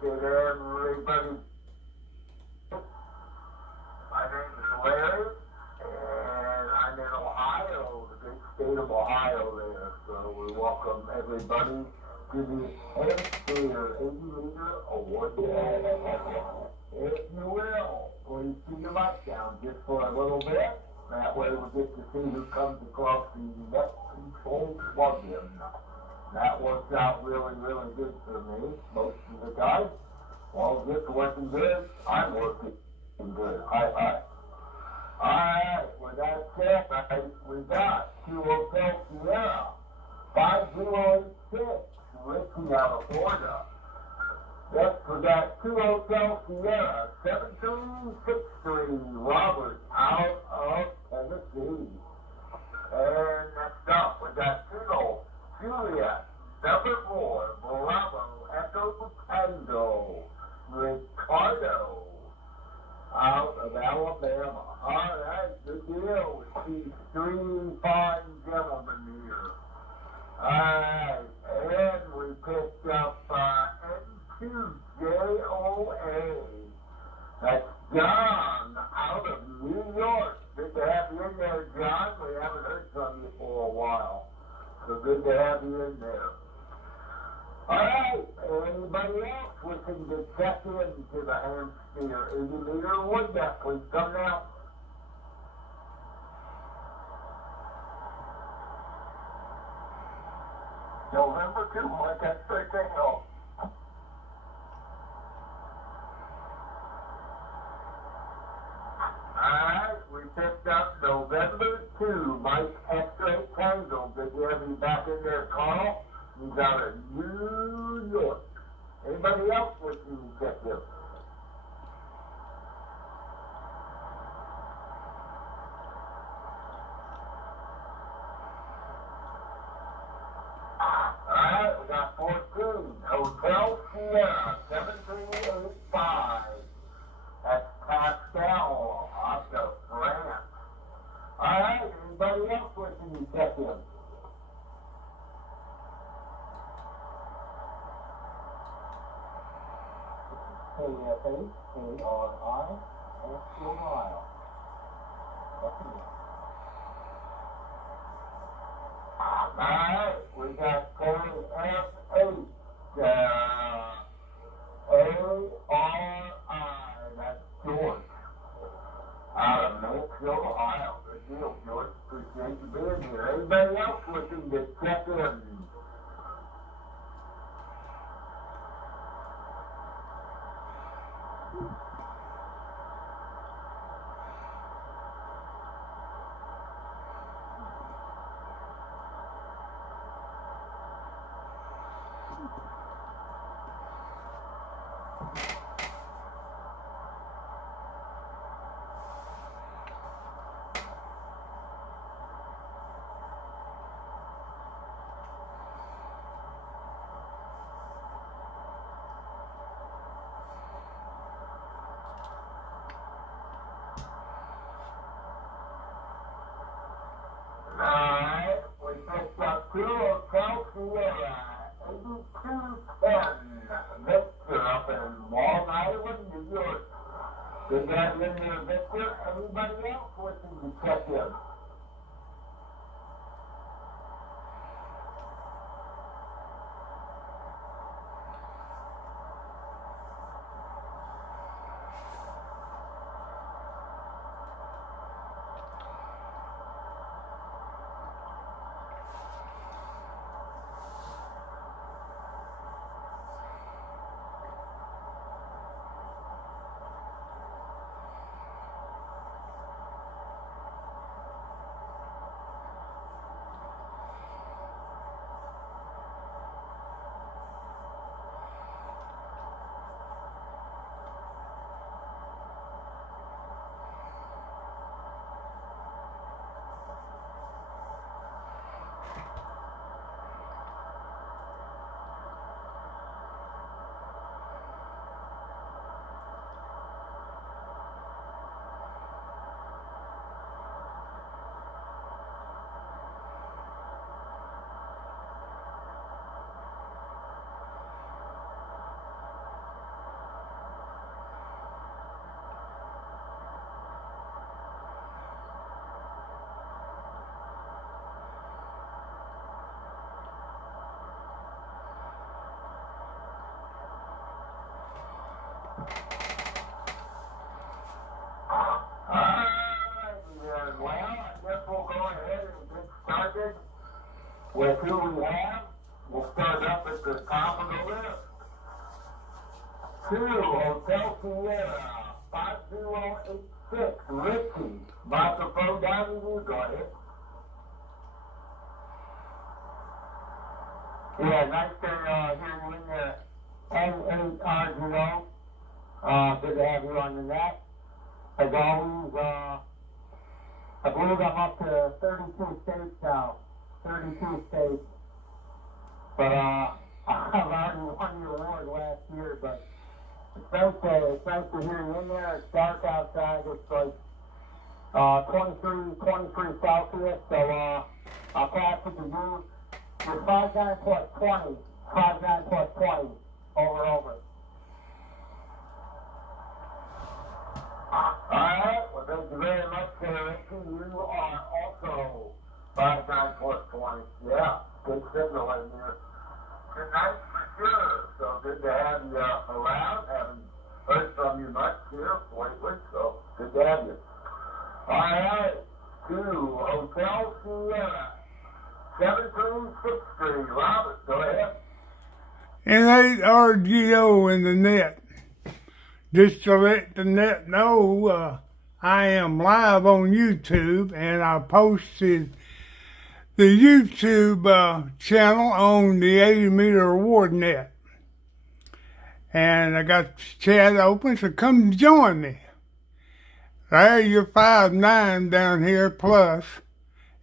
appreciate everybody. My name is Larry, and I'm in Ohio, the great state of Ohio there. So we welcome everybody to the Hamsphere 80-meter award. If you will, please keep your mic down just for a little bit. That way we get to see who comes across the net control plug-in. That works out really, really good for me. Most of the guys, well, it's working good. I'm working good. Hi. Alright, with that said, we got 2 Hotel Sierra, 5086, Richie out of Florida. Next, we got 2 Hotel Sierra, 7363, Robert out of Tennessee. And next up, we got 2 Juliet, number 4, Bravo, Echo Tango, Ricardo, out of Alabama. Alright, good deal with these 3 fine gentlemen here. Alright, and we picked up N2JOA. That's John out of New York. Good to have you in there, John. We haven't heard from you for a while. So good to have you in there. Alright, anybody else wishing to check into the Hamsphere 80-meter wood deck, please come now. November 2, Mike, that's 13 off. Alright, we picked up November 2, Mike X-Ray Tango. Good to have you back in there, Carl. He's out of New York. Anybody else wishing to check in? Alright, we got 14. Hotel Sierra, 7385. That's Pascal, out of France. Alright, anybody else wishing to check in? KFA-KRI, Ohio. Alright, we got KF8, ARI, that's George, out of Mansfield, Ohio. Good deal, George. Appreciate you being here. Anybody else looking to check in? Alright, we picked up 2 Hotel Sierra, 8210, Victor up in Long Island, New York. Good to have you in there, Victor. Anybody else wishing to check in? Well, I guess we'll go ahead and get started with who we have. We'll start up at the top of the list. 2, Hotel Sierra, 5086, Richie. Microphone down to you, go ahead. Yeah, nice to hear you in there. N8RGO. Good to have you on the net. As always, I believe I'm up to 32 states now. 32 states. But I've already won the award last year, but it's nice to hear you in there. It's dark outside. It's like 23 Celsius, so I'll pass it to you. You're 5'9 plus 20. 5'9 plus 20. Over. Alright, well thank you very much, Richie. You are also 5'9 plus 20. Yeah, good signal in here. Good night for sure. So good to have you around. Haven't heard from you much here lately, so good to have you. Alright, 2, Hotel Sierra, 7363. Robert, go ahead. N8RGO in the net. Just to let the net know, I am live on YouTube, and I posted the YouTube channel on the 80-meter award net. And I got the chat open, so come join me. There, you're 5'9 down here plus,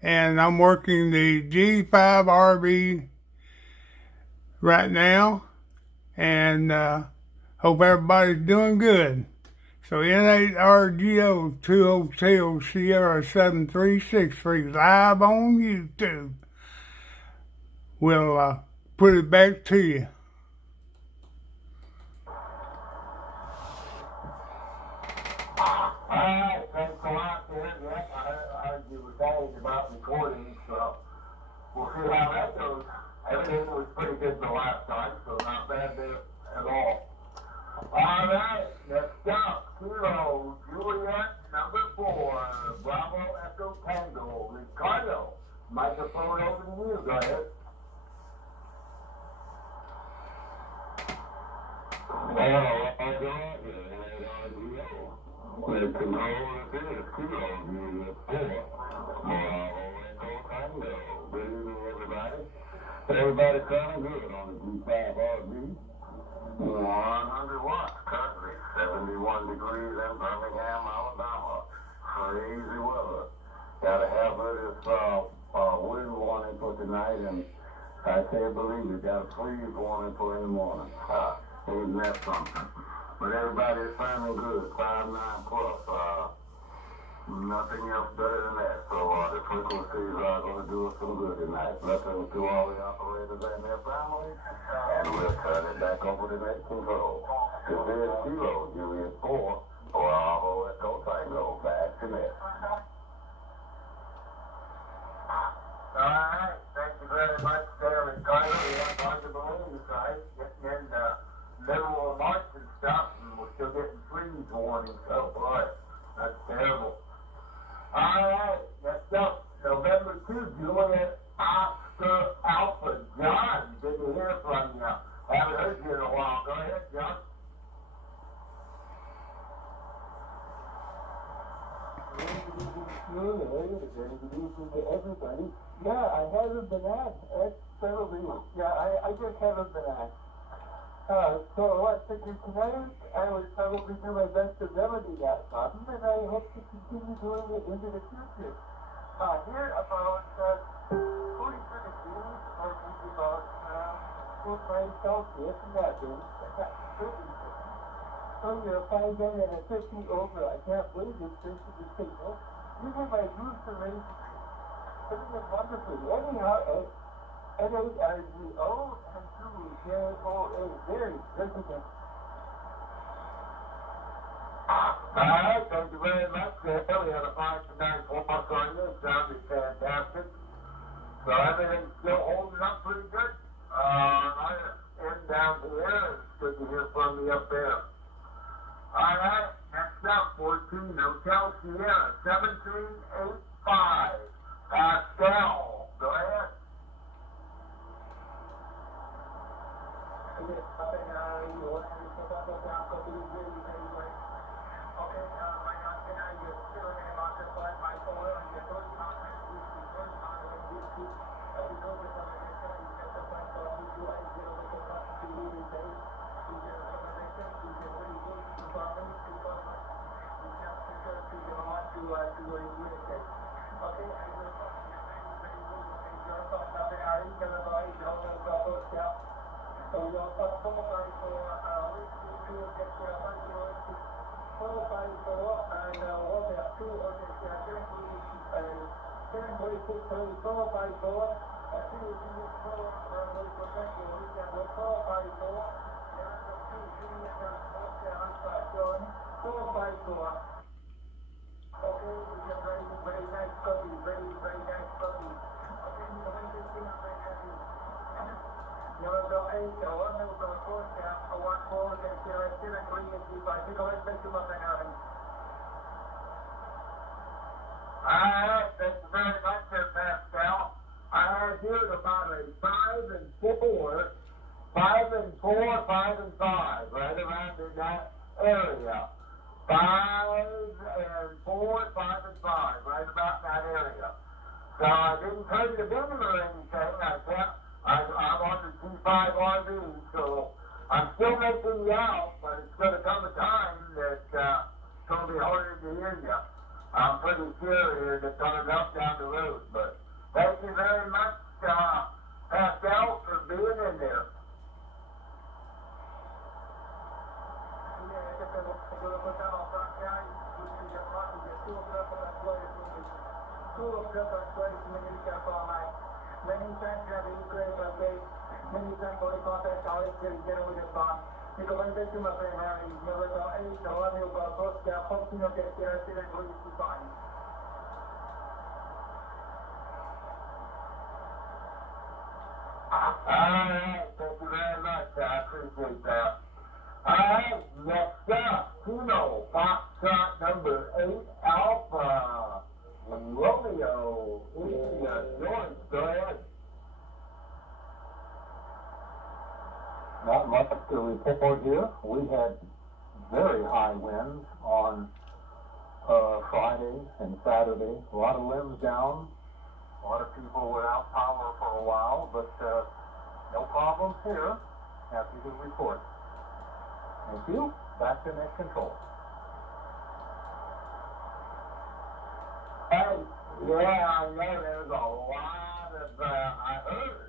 and I'm working the G5RB right now, and hope everybody's doing good. So N8RGO 2 Hotel Sierra 7363 live on YouTube. We'll put it back to you. Alright, thanks a lot there. Yeah, I heard you were saying about recording, so we'll see how that goes. Everything was pretty good the last time, so not bad there at all. Alright, next up, Kilo Juliet number 4, Bravo Echo Tango, Ricardo. Microphone over to you, go ahead. Well, I got it, with control of this, Kilo Juliet 4, Bravo Echo Tango. Good evening, everybody. Everybody sounding good on the G5RB. 100 watts, currently 71 degrees in Birmingham, Alabama. Crazy weather. Got a hazardous wind warning for tonight, and I can't believe it. Got a freeze warning for in the morning. Isn't that something? But everybody's sounding good, 5'9 plus. Nothing else better than that. So the frequencies are going to do us some good tonight. Blessings to all the operators and their families. And we'll turn it back over to net control. This is Kilo Juliet 4, Bravo Echo Tango, back to net. Alright, thank you very much there, Ricardo. Yeah, hard to believe, right? Getting in the middle of March and stuff, and we're still getting freeze warnings. Oh boy, that's terrible. Alright, next up, November 2, Juliet Oscar Alpha. John, good to hear from you. Haven't heard you in a while. Go ahead, John. Good evening to everybody. Yeah, I haven't been asked. I just haven't been asked. So what, tonight I would probably do my best to remedy that problem, and I hope to continue doing it into the future. Here about 42 degrees, or maybe about 4 Celsius, and that is, so you're 5 in and a 50 over. I can't believe this thing to the signal. Using my roots already, putting it wonderfully. Anyhow, N8RGO and JOA, very good again. Alright, thank you very much. We had a 5'9 plus on you. It sounded fantastic. So everything's still holding up pretty good. And down here, it's good to hear from you up there. Alright, next up, 14, Hotel Sierra, 7385. Pascal, go ahead. Alright, thank you very much there, Pascal. I have here about a 5 and 4, 5 and 4, 5 and 5, right around in that area. 5 and 4, 5 and 5, right about that area. So I didn't tell you the bill or anything. I'm on the T5 RV, so I'm still making you out, but it's going to come a time that it's going to be harder to hear you. I'm pretty sure here that coming up down the road, but thank you very much, Pascal, for being in there. Alright, thank you very much. I appreciate that. Alright, next up, Kino, Foxtrot number 8, Alpha, Romeo, George, go ahead. Not much to report here. We had very high winds on Friday and Saturday. A lot of limbs down. A lot of people without power for a while, but no problems here. Happy to report. Thank you. Back to net control. Hey, yeah, I know there's a lot of, I heard.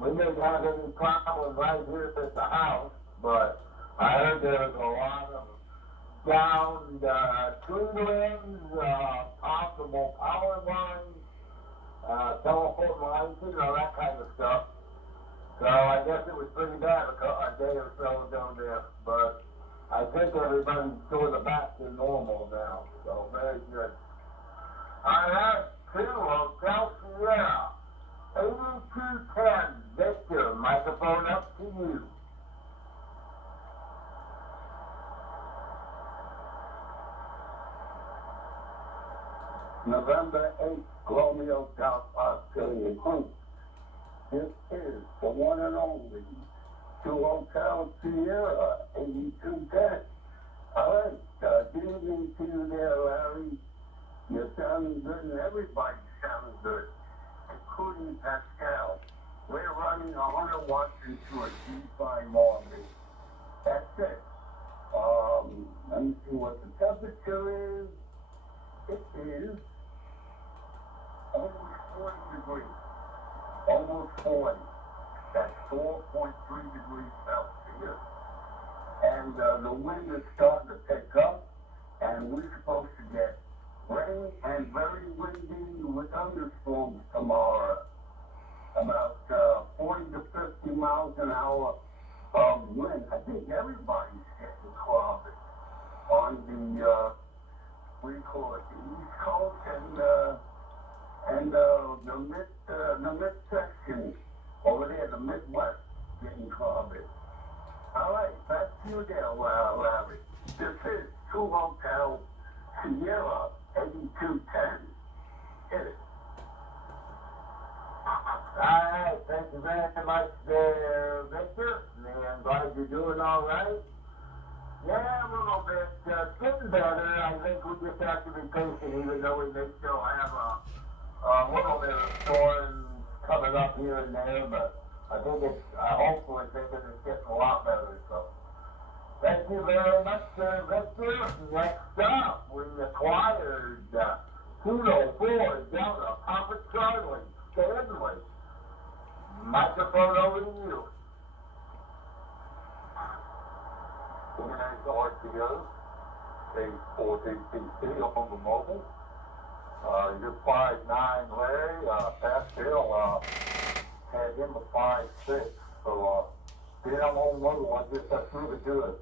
We didn't have any problems right here at the house, but I heard there was a lot of downed tree limbs, possible power lines, telephone lines, that kind of stuff. So I guess it was pretty bad a day or so down there, but I think everybody's sort of back to normal now, so very good. All right, 2, Hotel Sierra, 8210, Victor, microphone up to you. November 8th, Romeo, South Australia Group. This is the one and only 2 Hotel Sierra, 8210. All right, good evening to you there, Larry. You're sounding good, and everybody sounds good, including Pascal. We're running 100 watts into a G5 orbit. That's it. Let me see what the temperature is. It is almost 40 degrees. Almost 40. That's 4.3 degrees Celsius. And the wind is starting to pick up, and we're supposed to get rain and very windy with thunderstorms tomorrow. About 40 to 50 miles an hour of wind. I think everybody's getting clobbered on the, what do you call it, the East Coast and the midsection over there, the Midwest, getting clobbered. All right, back to you there, Larry. Hotel Sierra 8210. Hit it. Alright, thank you very much there, Victor. And glad you're doing all right. Yeah, a little bit. Getting better. I think we just have to be patient, even though we may still have a little bit of storm coming up here and there. But I think it's, hopefully thinking it's getting a lot better. So, thank you very much, Victor. Next up, we acquired Kilo 4 Delta Papa Charlie Stanley. Microphone over to you. Organized RTO, A4DPC on the mobile. Your 5'9" Larry, Pascal, had him a 5'6", so, being on low, I guess that's really good.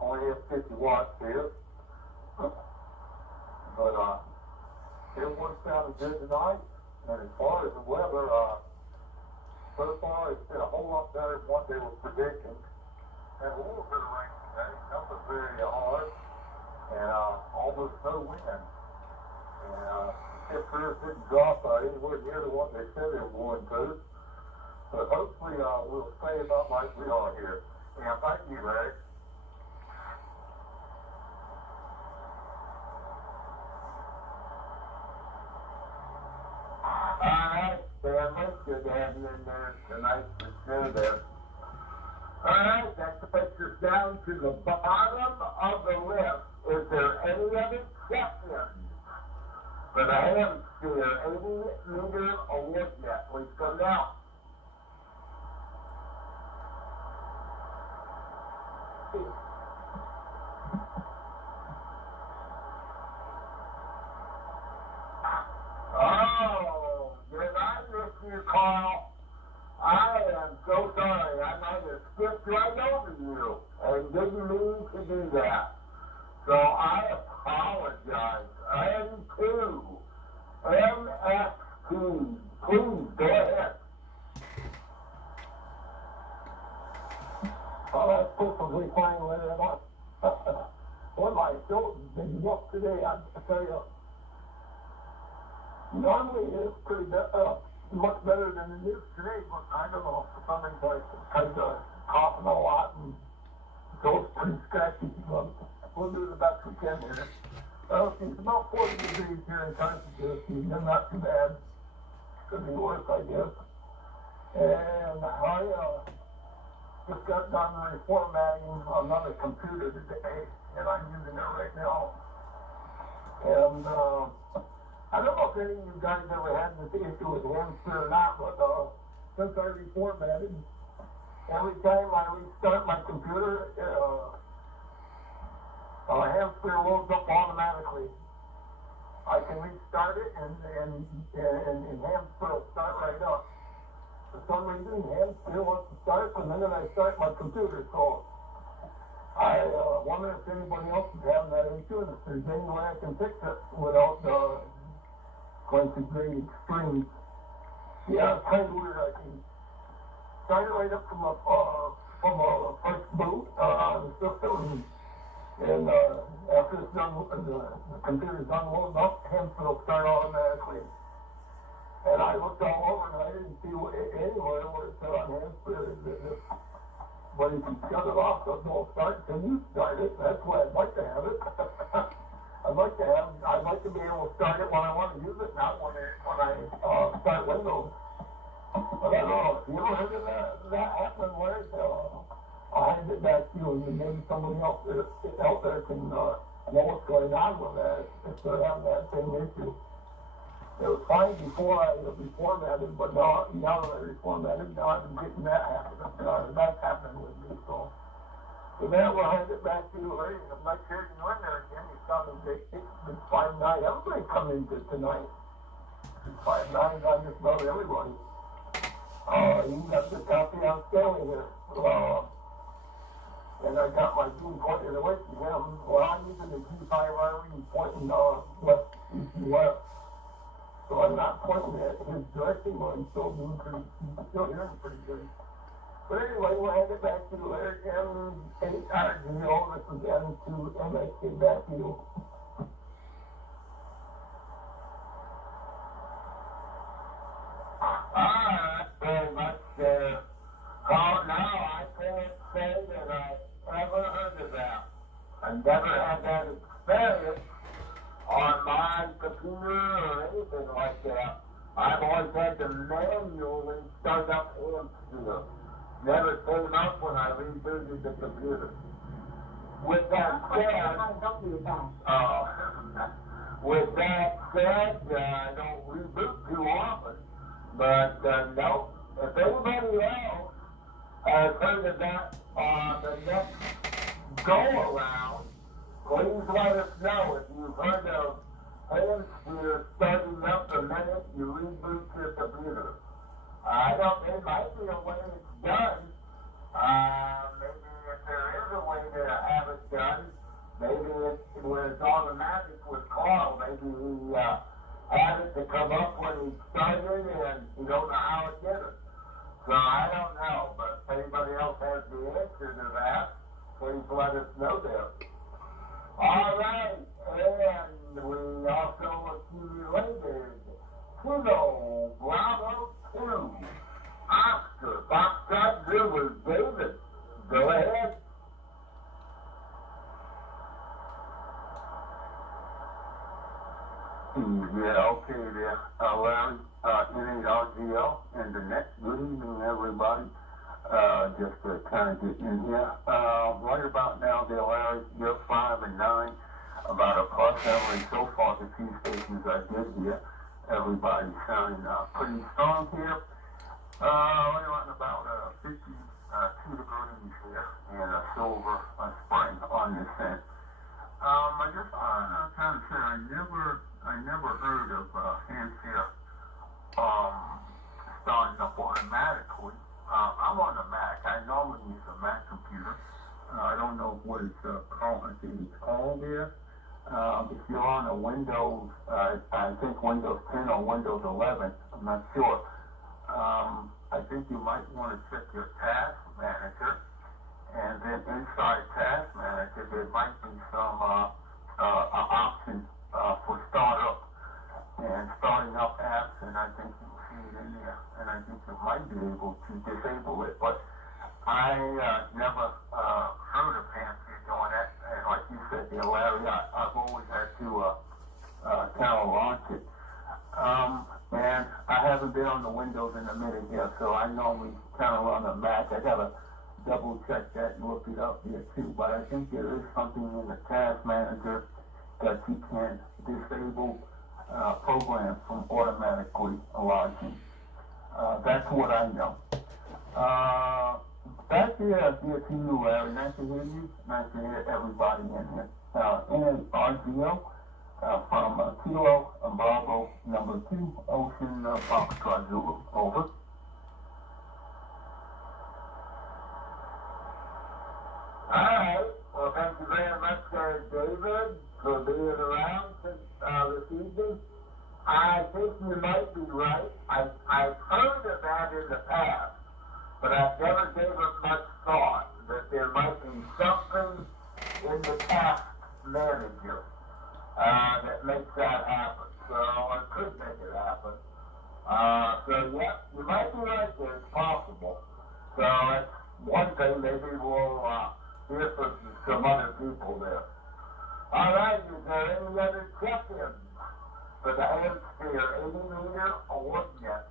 Only have 50 watts here. But, everyone sounded good tonight, and as far as the weather, so far it's been a whole lot better than what they were predicting. Had a little bit of rain today, nothing very hard, and almost no wind. And temperatures didn't drop anywhere near to what they said they were going to. But hopefully we'll stay about like we are here. And thank you, Larry. Alright, Stanley, good to have you in there tonight for sure there. Alright, that takes us down to the bottom of the list. Is there any other questions for the Hamsphere 80-meter award yet? Please come down. Oh, did I miss you, Carl? I am so sorry. I might have skipped right over you and didn't mean to do that. So I apologize. M2, MST, please go ahead. That's perfectly fine with it. Well, my show been yesterday, I tell you. Normally it's pretty much better than it is today, but I don't know. Something like kind of coughing a lot and so it's pretty scratchy. But we'll do the best we can with it. It's about 40 degrees here in Constitution, not too bad. Could be worse, I guess. And I just got done reformatting another computer today, and I'm using it right now. And I don't know if any of you guys ever had this issue with Hamsphere or not, but since I reformatted, every time I restart my computer, Hamsphere loads up automatically. I can restart it, and Hamsphere will start right up. For some reason, Hamsphere wants to start the minute I start my computer, so I wonder if anybody else is having that issue, and if there's any way I can fix it without going to great extremes. Yeah, it's kind of weird. I can start it right up from a first boot on the system, and after it's done, the computer's done loading up, Hamsphere will start automatically. And I looked all over and I didn't see anywhere where it said on Hamsphere that but if you shut it off, it won't start until you start it. That's why I'd like to have it. I'd like to be able to start it when I want to use it, not when I start Windows. But I don't know, if you ever heard of that happening where I'll hand it back to you, and maybe somebody else out there can know what's going on with that if they're having that same issue. It was fine before I reformatted, but now that I reformatted, now I'm getting that happening. That's happening with me, so. So now we'll hand it back to you, Larry. I'm not sure you in there again. You sounded big. It's 5'9". Everybody come in good tonight. It's 5'9", not just about everybody. You got the copy on Stanley here. And I got my G pointed away from him. Well, I'm using the G5R pointing west, east, and west. So I'm not pointing at his direction, but he's still hearing pretty good. But anyway, we'll hand it back to Larry and all this again to MSK back to you. Alright, very much, oh, no, I can't say that I ever heard of that. I never had that experience on my computer or anything like that. I've always had to manually start up Hamsphere. Never came up when I rebooted the computer. With that said, with that said, I don't reboot too often. But no, if anybody else has heard of that on the next go-around, please let us know if you've heard of Hamsphere starting up the minute you reboot your computer. I don't, it might be a way it's done. Maybe if there is a way to have it done, maybe it was automatic with Carl. Maybe he had it to come up when he started and you don't know how it did it. So I don't know, but if anybody else has the answer to that, please let us know there. All right, and we also accumulated Kilo Bravo 2, Oscar, Foxtrot Zulu, David. Go ahead. Yeah, okay there. Larry, N8RGL, and the next good evening, everybody. Just to kind of get in here. Right about now there, Larry, you're 5 and 9. About a plus average so far, the few stations I did here. Everybody's sounding pretty strong here. Right around about 52 degrees here, and a silver spring on this end. I just kind of say I never heard of Hamsphere starting up automatically. I'm on a Mac. I normally use a Mac computer. I don't know what it's called. I think it's called there. If you're on a Windows, I think Windows 10 or Windows 11, I'm not sure. I think you might want to check your Task Manager, and then inside Task Manager there might be some option for startup and starting up apps, and I think you'll see it in there, and I think you might be able to disable it. But I never heard of Hamsphere doing that, and like you said there, Larry, I've always had to kind of launch it. And I haven't been on the Windows in a minute here, so I normally kind of run a Mac. I gotta double check that and look it up here too, but I think there is something in the Task Manager that you can disable programs from automatically launching. That's what I know. Back here to you, Larry. Nice to hear you. Nice to hear everybody in here. N8RGL from Kilo Bravo number 2, Ocean Foxtrot Zulu. Over. All right. Well, thank you very much, David, for being around this evening. I think you might be right. I've heard of that in the past, but I've never gave it much thought that there might be something in the Task Manager that makes that happen. So it could make it happen. So yeah, you might be right there. It's possible. So that's one thing. Maybe we'll hear from some other people there. All right. Is there any other check-ins for the Hamsphere 80-meter or yet?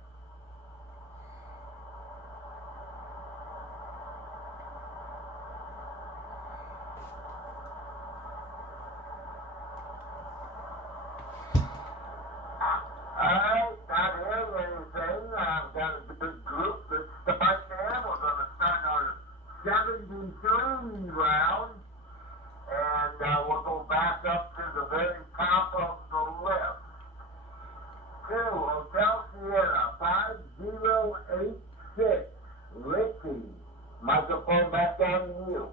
Alright, not hearing anything. I've got a big group that's starting there. We're going to start our 73 round. And we'll go back up to the very top of the list. 2, Hotel Sierra, 5086. Ricky, microphone back down to you.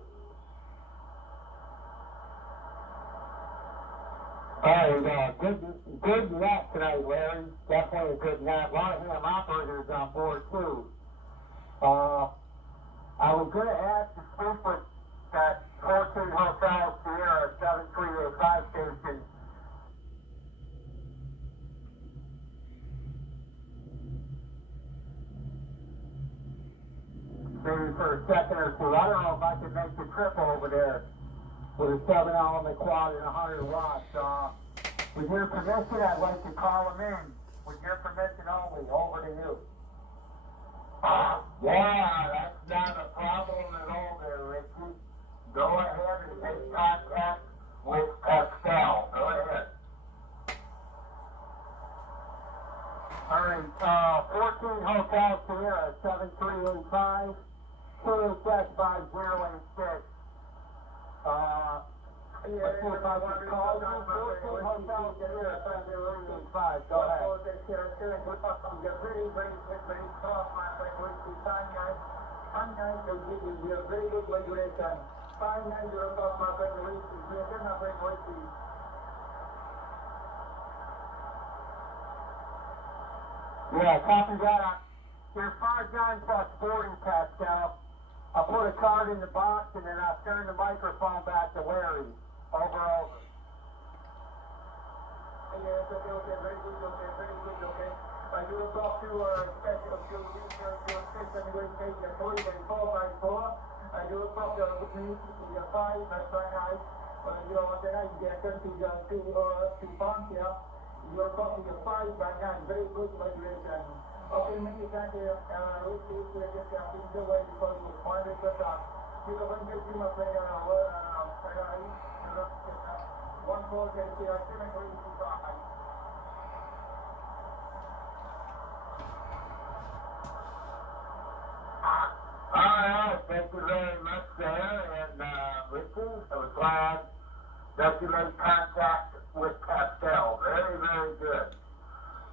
All right, good night tonight, Larry. Definitely a good night. A lot of ham operators on board, too. going to have to speak with that 14 Hotel Sierra 7385 station. Maybe for a second or two. I don't know if I can make the trip over there with a 7-element quad and 100 watts. With your permission, I'd like to call them in. With your permission only, over to you. Yeah, that's not a problem at all there, Richie. Go ahead and take contact with Pascal. Go ahead. All right, 14 Hotel Sierra 7385, QHS 5086. Let's see if I can call you. 14 Hotel Sierra 7385. Go ahead. Yeah, copy that. Here's 59 plus 40, Pascal. I'll put a card in the box and then I'll turn the microphone back to Larry. Over. Yes, okay, very good, okay. You will talk to special your system negotiation authority and 4x4. You will talk to your 5, that's very nice. You know what then you get to funds here. You will talk to your 5 by 9, very good regulation. Okay, many thank you. Which is just the way because you find it you know when you see my friend one call can see our 725. Alright, thank you very much there, and Richie, I was glad that you made contact with Pascal. Very, very good.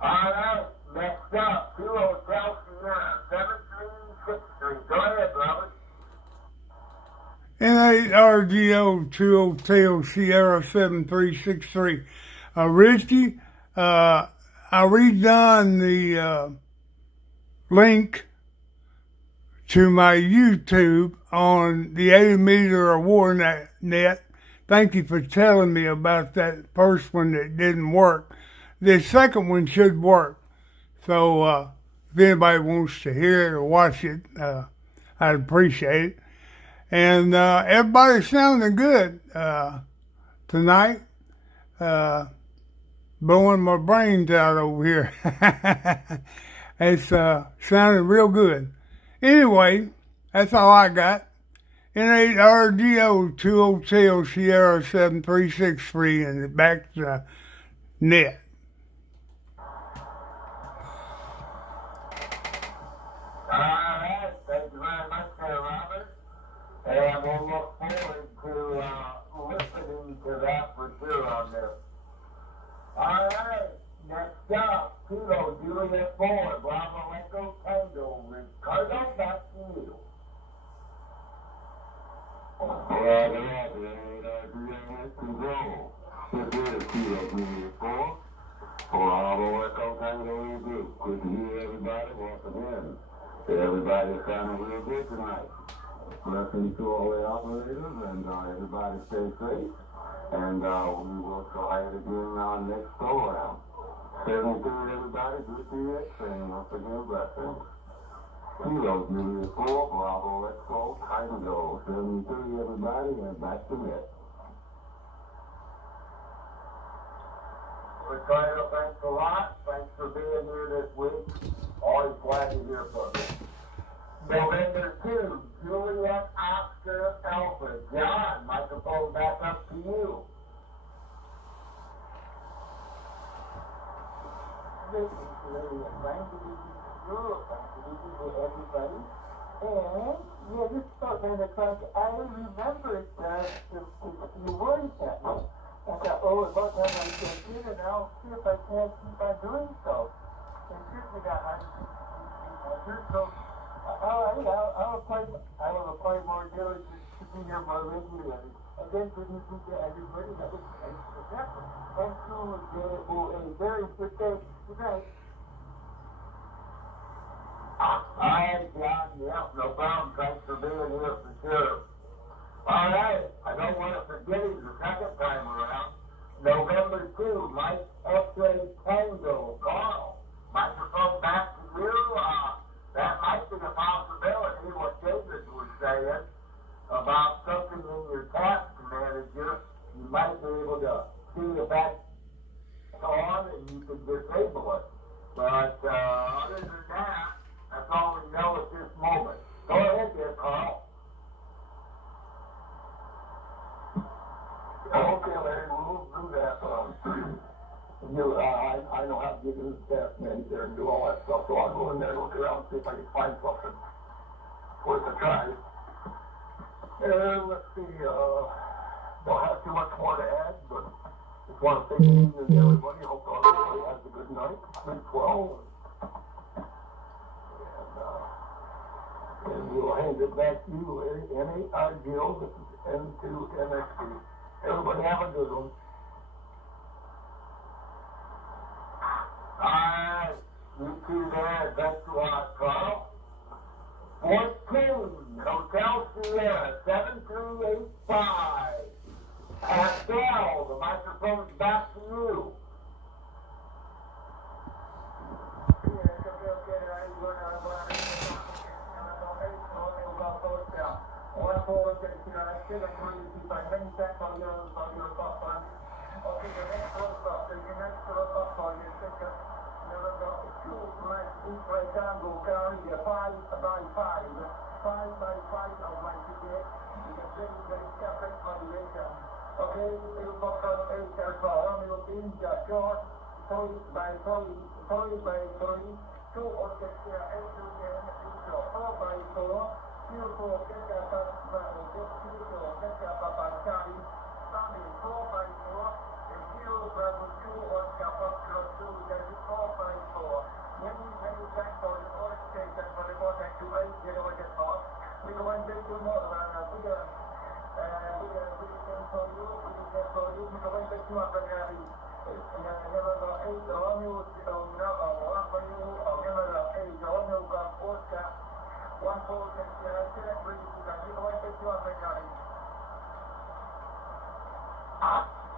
Alright, next up, 2 Hotel Sierra 7363. Go ahead, Robert. N8RGO 2 Hotel Sierra 7363. Richie, I redone the link to my YouTube on the 80-meter award net. Thank you for telling me about that first one that didn't work. The second one should work. So if anybody wants to hear it or watch it, I'd appreciate it. And everybody's sounding good tonight. Blowing my brains out over here. It's sounding real good. Anyway, that's all I got. N8RGO 2 Hotel Sierra 7363 and back to net. Alright, thank you very much there, Robert. And we'll look forward to listening to that for sure on this. Alright, next up, Kilo Juliet 4, Bravo Echo Tango, Ricardo, back to you. Control. This is Kilo Juliet 4, Bravo Echo Tango Group. Good to hear everybody once again. Everybody's sounding real good tonight. Blessings to all the operators, and everybody stay safe. And we will try it again next go around. 72, everybody, good to you, and once again, blessings. Kilo Juliet 4, Bravo Echo Tango. 73, everybody, and back to net. Ricardo, thanks a lot. Thanks for being here this week. Always glad to hear from you. November 2, Juliet Oscar Alpha. John, microphone back up to you. Thank you for everybody. And yeah, this stuff in the class, I remembered the words at me. I thought, oh, about time I can get it, and I'll see if I can't keep on doing so. And certainly got so all right, I will apply more diligence to be here more regularly. Again, good evening to everybody. That was exactly. And to a very good day. Good night. All right, John. Yeah, no problem. Thanks for being here for sure. All right. I don't want to forget it the second time around. November 2, Mike X-Ray Tango. Carl, microphone back to you. That might be a possibility, what David was saying, about something in your task manager. You might be able to see it back on and you can disable it. But other than that, that's all we know at this moment. Go ahead there, Carl. Okay, Larry, we'll do that. I know how to get in the task manager and do all that stuff, so I'll go in there and look around and see if I can find something worth a try. Let's see, don't have too much more to add, but just want to say good evening to everybody. Hope everybody has a good night. Sleep well. And we'll hand it back to you, Larry. NAIGO, this is N2MXP. Everybody have a good one. Alright, you two there, thanks a lot, Carl. 14, Hotel Sierra, 7385. Pascal, the microphone's back to you.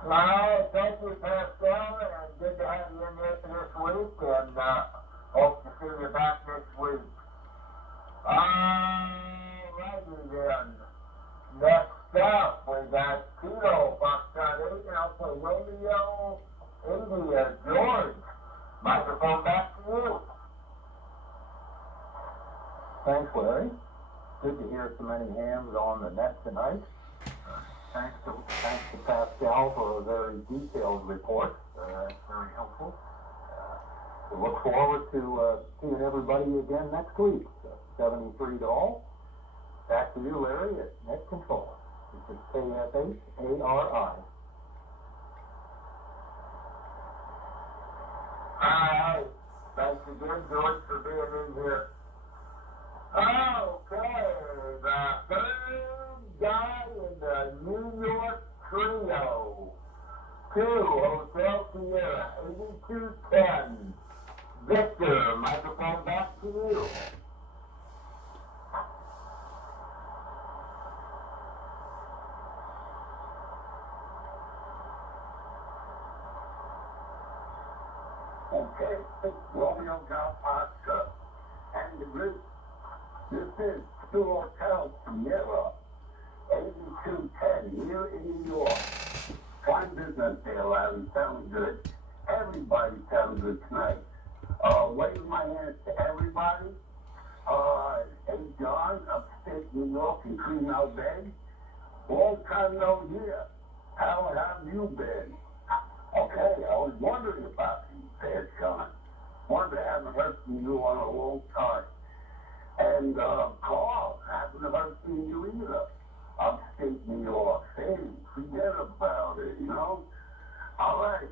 Alright, thank you, Pascal, and good to have you in here this week, and hope to see you back next week. Alrighty then. Next up, we got Tito, Foxtrot 8, Alpha Romeo, India, George. Microphone back to you. Thanks, Larry. Good to hear so many hands on the net tonight. Thanks to Pascal for a very detailed report. That's very helpful. We look forward to seeing everybody again next week. 73 to all. Back to you, Larry, at Net Control. This is KFHARI. Alright, thanks again, George, for being in here. Okay, the third guy in the New York trio. 2, Hotel Sierra, 8210. Victor, microphone back to you. Okay, Romeo Golf Oscar and the group. This is 2 Hotel Sierra, 8210 here in New York. Fine business there, Larry. Sounds good. Everybody sounds good tonight. Waving my hands to everybody. Hey, John, upstate New York in Greenhouse Bay. Long time no hear. How have you been? Okay, I was wondering about you, said John. Wonder, haven't heard from you in a long time. And Carl, haven't heard from you either. Upstate New York. Hey, forget about it, you know? All right.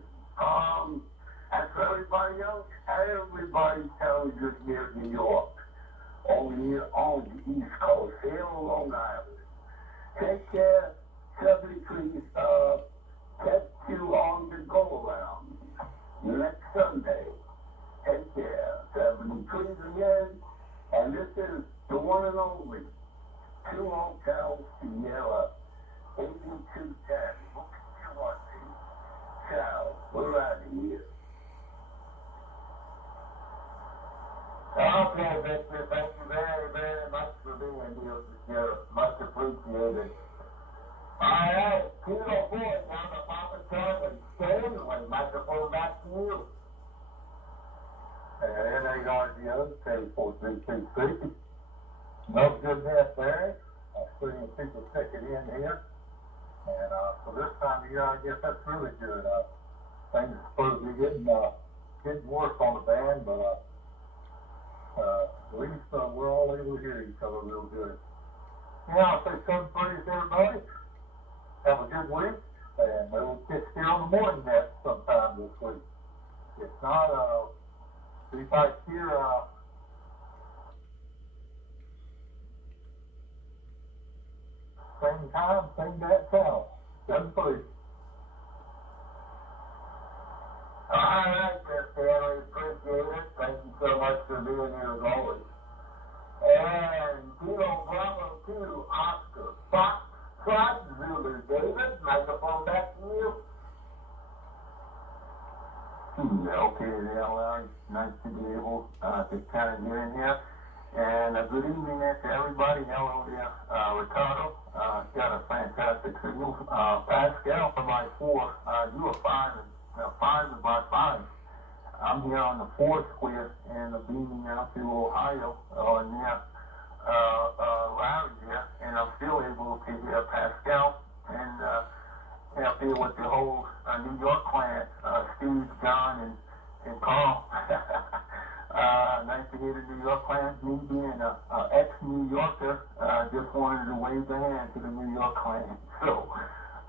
As for everybody else, everybody tells good here in New York. Over here on the East Coast, here on Long Island. Take care. 73, catch you on the go-around next Sunday. Take care. 73 again, And this is the one and only two old cows to yell up. 82 times. What you want to? Cows, we're out of here. Okay, Victor, thank you very, very much for being here this year. Much appreciated. All right, Kilo Boy, down to Papa Charlie. Stanley, microphone back to you. And NARGO, K4323. No good net there. I'm seeing people ticket in here. And for this time of year, I guess that's really good. Things are supposed to be getting worse on the band, but at least we're all able to hear each other real good. Yeah, I'll say something pretty to everybody. Have a good week, and we'll get here on the morning net sometime this week. If not, be back here. Same time, same that channel. 7-3. All right, Mr. Stanley, appreciate it. Thank you so much for being here as always. And Kilo Bravo 2, Oscar, Fox, Trot, Zulu, David, microphone back to you. Okay, Larry. Nice to be able to kind of get in here. And good evening to everybody. Hello there, Ricardo. Got a fantastic signal. Pascal for my 4. You are 5 and 5 is by 5. I'm here on the 4th square and beaming out to Ohio near Larry here, and I'm still able to hear Pascal and up here with the whole New York clan, Steve, John, and Carl. Nice to hear the New York clan. Me being an ex-New Yorker, just wanted to wave the hand to the New York clan. So,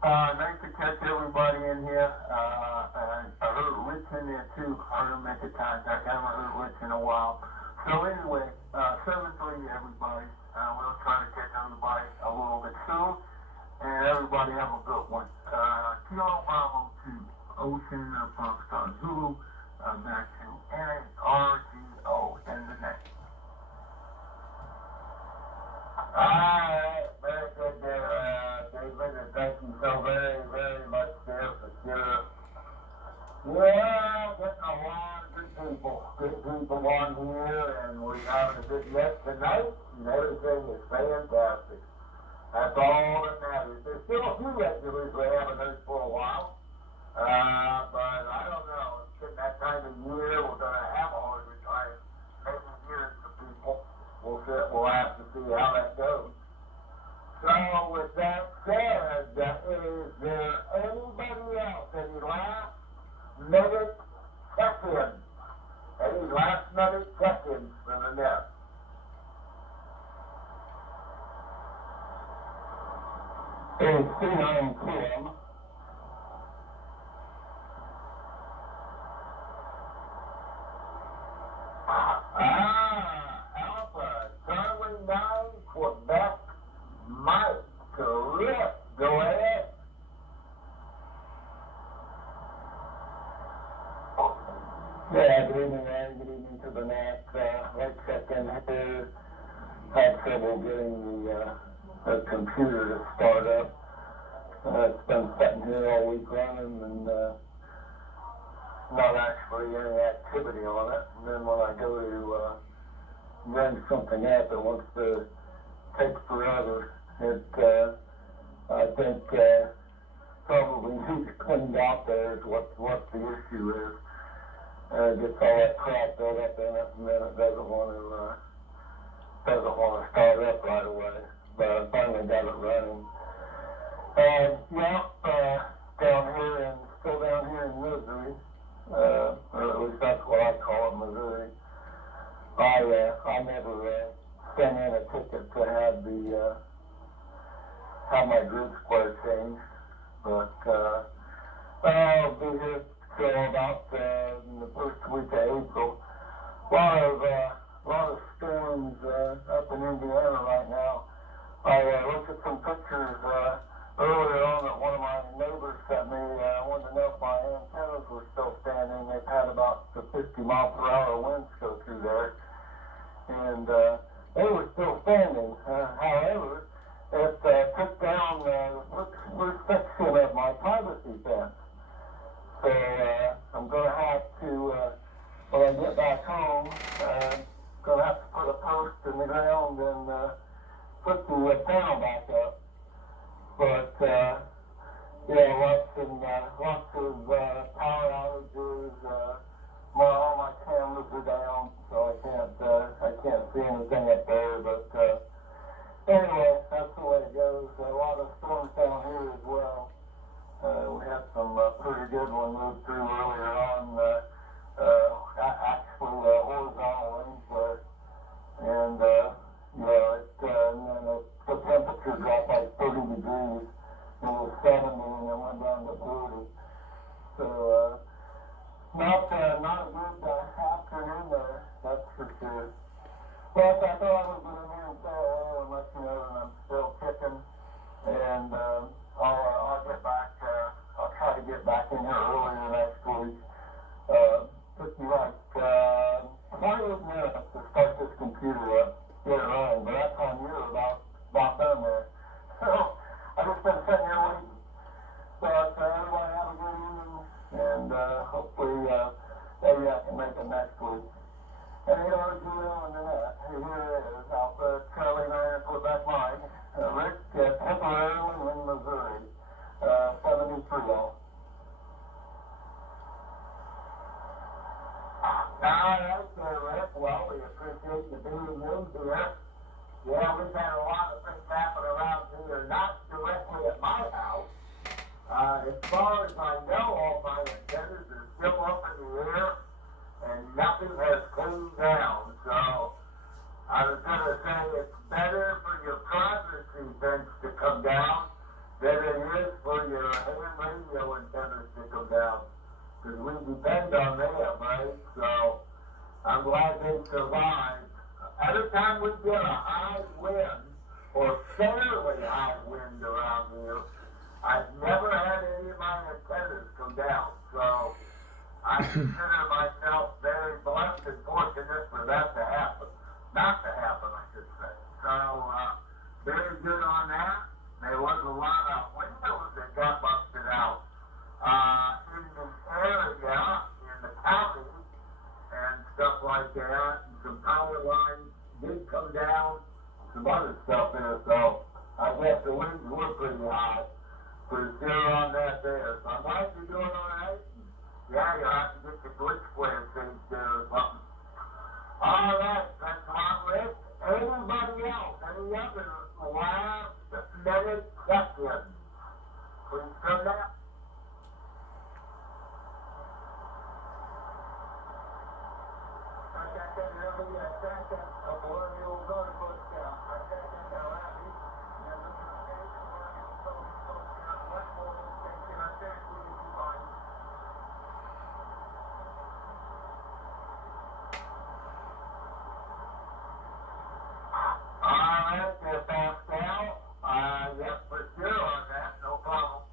nice to catch everybody in here. I heard Rich in there too. I heard him make a contact. I haven't heard Rich in a while. So anyway, 7-3 everybody. We'll try to catch everybody a little bit soon. And everybody have a good one. Kilo Bravo 2, Ocean Foxtrot Zulu, back to NARGO in the next. Alright, very good there, David, and thank you so very, very much there for sure. Yeah, getting a lot of good people on here, and we're having a good net tonight, and everything is fantastic. That's all that matters. There's still a few regulars we haven't heard for a while, but I don't know. It's getting that time of year. We're going to have a hard time making hearing to people. We'll have to see how that goes. So with that said, is there anybody else? Any last minute check-in? Any last minute check-ins from the net? It's C9 Alpha, Charlie 9, Quebec, Mike, correct. Go ahead. Yeah, good evening, Larry. Good evening to the NAC. Let's check in here. Had trouble getting the computer to start up. It's been sitting here all week running and not actually any activity on it. And then when I go to bring something up, it wants to take forever. I think probably needs cleaned out there is what the issue is. Gets all that crap built up in it, and then it doesn't want to start up right away. But I finally got it running. Still down here in Missouri, or at least that's what I call it, Missouri. I never sent in a ticket to have my group square changed, but I'll be here till about in the first week of April. A lot of storms up in Indiana right now. I looked at some pictures earlier on that one of my neighbors sent me. I wanted to know if my antennas were still standing. They've had about the 50 mile per hour winds go through there. And the panel back up. But, yeah, lots of power outages. All my cameras are down, so I can't see anything up there. But anyway, that's the way it goes. A lot of storms down here as well. We had some pretty good one move through earlier on. Actually, horizontal range there, and and then the temperature dropped like 30 degrees. It was 70 and it went down to 40. So, not a good afternoon there, that's for sure. But I thought I was going to hear and say hello and let you know that I'm still kicking. And I'll get back, I'll try to get back in here earlier next week. Took me like 28 minutes to start this computer up, get it running, but that time you're about done there. So, I've just been sitting here waiting. But everybody have a good evening, and hopefully maybe I can make it next week. And you know, here it is, Alpha Charlie 9 Quebec Mike, Rick temporarily in Missouri, 73 all. Alright, Rick. Well, we appreciate you being in here. Yeah, we've had a lot of things happen around here, not directly at my house. As far as I know, all my antennas are still up in the air, and nothing has cooled down. So, I was going to say it's better for your privacy fence to come down than it is for your ham radio antennas to come down. Because we depend on them, right? So, I'm glad they survived. Every time we get a high wind, or fairly high wind around here, I've never had any of my antennas come down. So, I consider myself very blessed and fortunate for that to happen. Not to happen, I should say. So, very good on that. There was a lot of windows that got busted out in the area, in the county, and stuff like that. And some power lines did come down, some other stuff there. So, I guess the winds were pretty high. For sure on that there. So I'm glad you're doing all right. Yeah, you'll have to get your glitch player things there or something. All right, thanks a lot, Rick. Anybody else? Any other last minute questions? Please come down. Yes, for sure on that, no problem.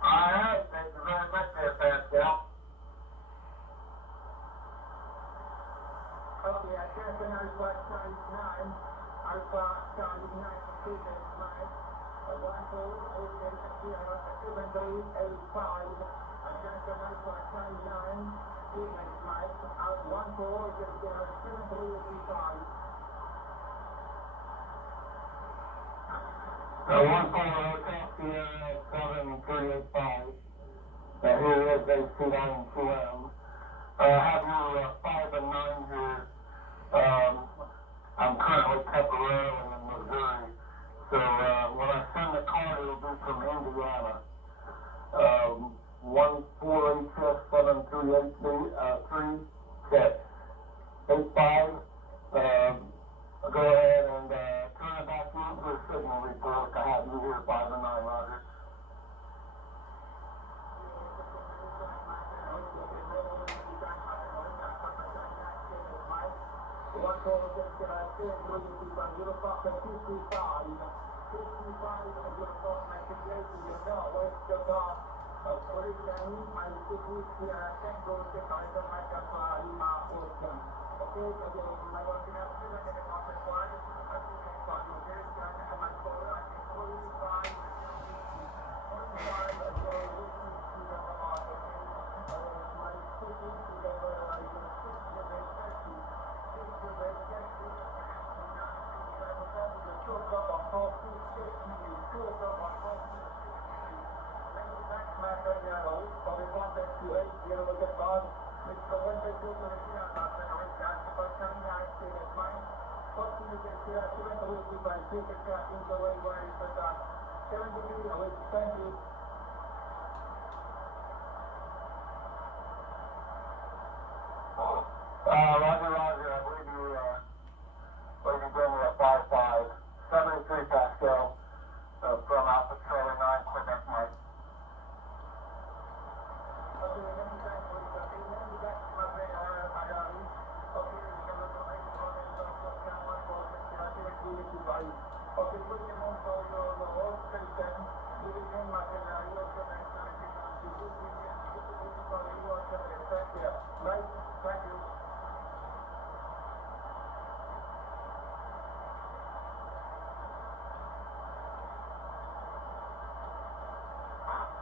Alright, thank you very much there, Pascal. Okay, I checked in Alpha Charlie 9, Alpha Charlie 9, Stephen Mike, 148807385. I checked in Alpha Charlie 9, Stephen Mike, 148807385. 1407385. Here is A292M. Have your 5 and 9 here. I'm currently temporarily in Missouri. So when I send the card, it'll be from Indiana. 1487383 check 85. Go ahead and turn it back in for a signal report. I have you here 5 and 9, Roger. One call Roger, Roger. I believe you, believe you gave me a 5-5, 73 Pascal, from Alpha Charlie 9, Quebec, Mike.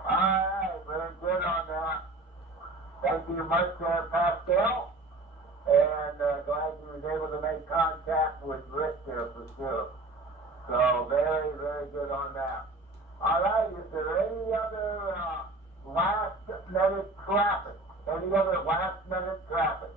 Alright, very good on that. Thank you much, Pascal. And glad you was able to make contact with Rick there for sure. So very, very good on that. Alright, is there any other last minute traffic? Any other last minute traffic?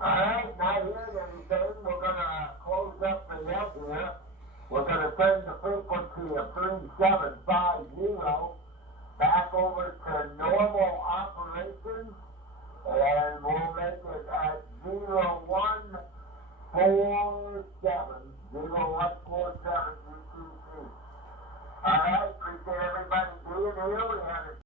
Alright, not hearing anything. We're going to close up the net here. We're going to turn the frequency of 3750 back over to normal operations, and we'll make it at 0147 UTC. Alright, appreciate everybody being here. We had a